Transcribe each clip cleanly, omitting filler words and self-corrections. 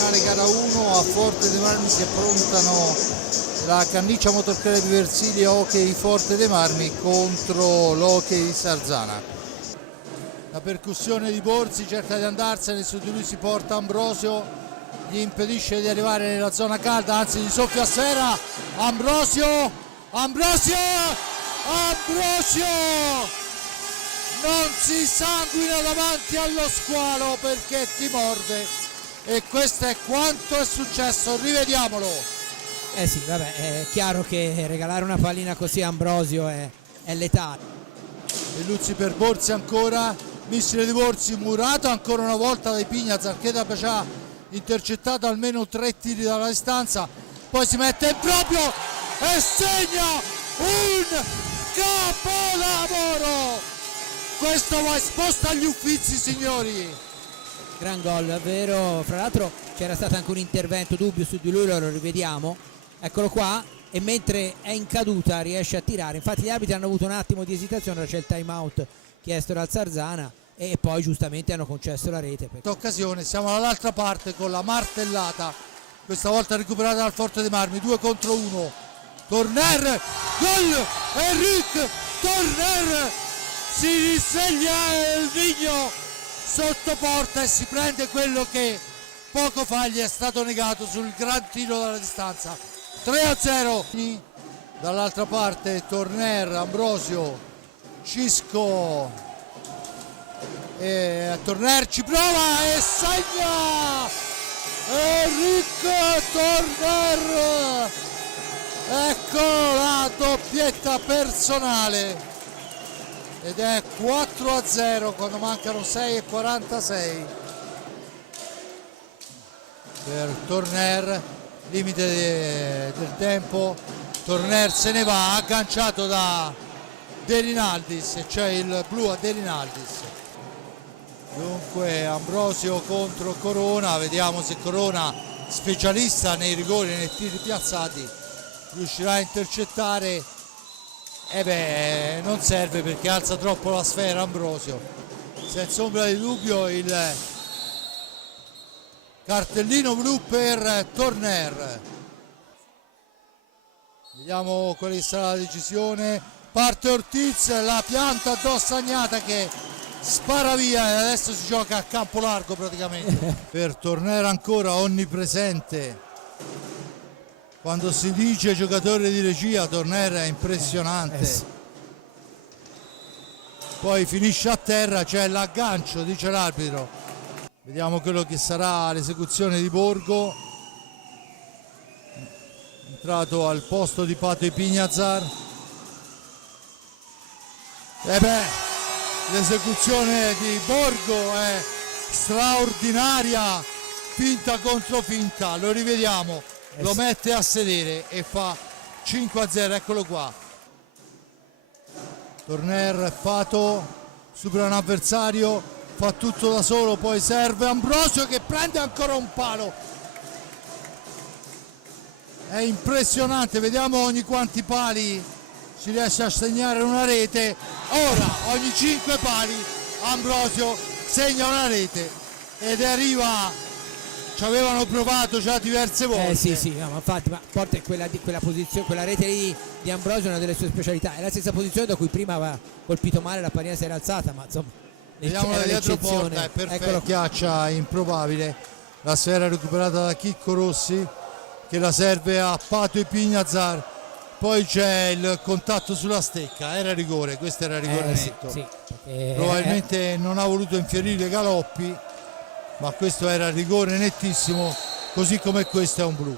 finale gara 1, a Forte dei Marmi si approntano la Canniccia Motorclub Versilia Hockey Forte dei Marmi contro l'Hockey Sarzana. La percussione di Borzi cerca di andarsene, su di lui si porta Ambrosio, gli impedisce di arrivare nella zona calda, anzi gli soffia a sfera. Ambrosio non si sanguina davanti allo squalo perché ti morde, e questo è quanto è successo, rivediamolo. Sì, vabbè, è chiaro che regalare una pallina così a Ambrosio è letale. E Luzzi per Borzi ancora, missile di Borzi murato ancora una volta dai Pignazar, che ha già intercettato almeno 3 tiri dalla distanza, poi si mette in proprio e segna un capolavoro. Questo va esposto agli Uffizi, signori. Gran gol, davvero. Fra l'altro c'era stato anche un intervento dubbio su di lui, lo rivediamo. Eccolo qua, e mentre è in caduta riesce a tirare. Infatti gli arbitri hanno avuto un attimo di esitazione, c'è il time out chiesto dal Sarzana e poi giustamente hanno concesso la rete. In questa occasione siamo dall'altra parte con la martellata, questa volta recuperata dal Forte dei Marmi, 2 contro 1. Torner, gol, Enric Torner si risveglia il Vigno sotto porta e si prende quello che poco fa gli è stato negato sul gran tiro dalla distanza. 3-0. Dall'altra parte Torner, Ambrosio, Cisco, e Torner ci prova e segna Enric Torner. Ecco la doppietta personale ed è 4-0 quando mancano 6:46 per Torner, limite del tempo. Torner se ne va, agganciato da De Rinaldis, e c'è il blu a De Rinaldis. Dunque Ambrosio contro Corona, vediamo se Corona, specialista nei rigori e nei tiri piazzati, riuscirà a intercettare. Non serve perché alza troppo la sfera Ambrosio. Senza ombra di dubbio il cartellino blu per Torner. Vediamo qual sarà la decisione. Parte Ortiz, la pianta addosso Agnata che spara via e adesso si gioca a campo largo praticamente. Per Torner ancora onnipresente. Quando si dice giocatore di regia, Torner è impressionante. Sì. Poi finisce a terra, c'è l'aggancio, dice l'arbitro. Vediamo quello che sarà l'esecuzione di Borgo. Entrato al posto di Pato Pignazar. L'esecuzione di Borgo è straordinaria, finta contro finta, lo rivediamo. Lo mette a sedere e fa 5-0, eccolo qua. Torner, Pato, supera un avversario, fa tutto da solo, poi serve Ambrosio che prende ancora un palo. È impressionante, vediamo ogni quanti pali si riesce a segnare una rete. Ora, ogni 5 pali, Ambrosio segna una rete ed arriva. Ci avevano provato già diverse volte. Sì, no, ma infatti, ma forte quella posizione, quella rete lì di Ambrosio è una delle sue specialità. È la stessa posizione da cui prima aveva colpito male, la pallina si era alzata, ma insomma. Vediamo la dietro porta, è perfetto. Chiaccia improbabile. La sfera recuperata da Chicco Rossi che la serve a Pato e Pignazar. Poi c'è il contatto sulla stecca, era rigore, questo era rigore netto. Sì, probabilmente non ha voluto infierire Galoppi, ma questo era rigore nettissimo, così come questo è un blu.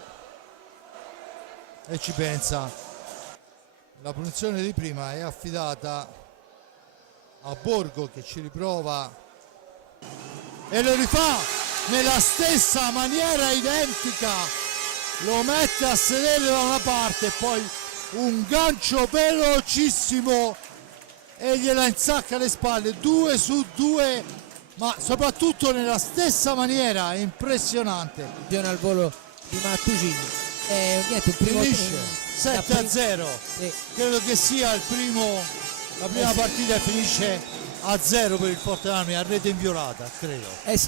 E ci pensa. La punizione di prima è affidata a Borgo che ci riprova e lo rifà nella stessa maniera identica. Lo mette a sedere da una parte e poi un gancio velocissimo e gliela insacca alle spalle, 2 su 2, ma soprattutto nella stessa maniera, è impressionante. Al volo di Mattucini niente, un primo finisce 7-0, sì. Credo che sia la prima partita finisce a 0 per il Forte Armi, a rete inviolata, credo. Sì.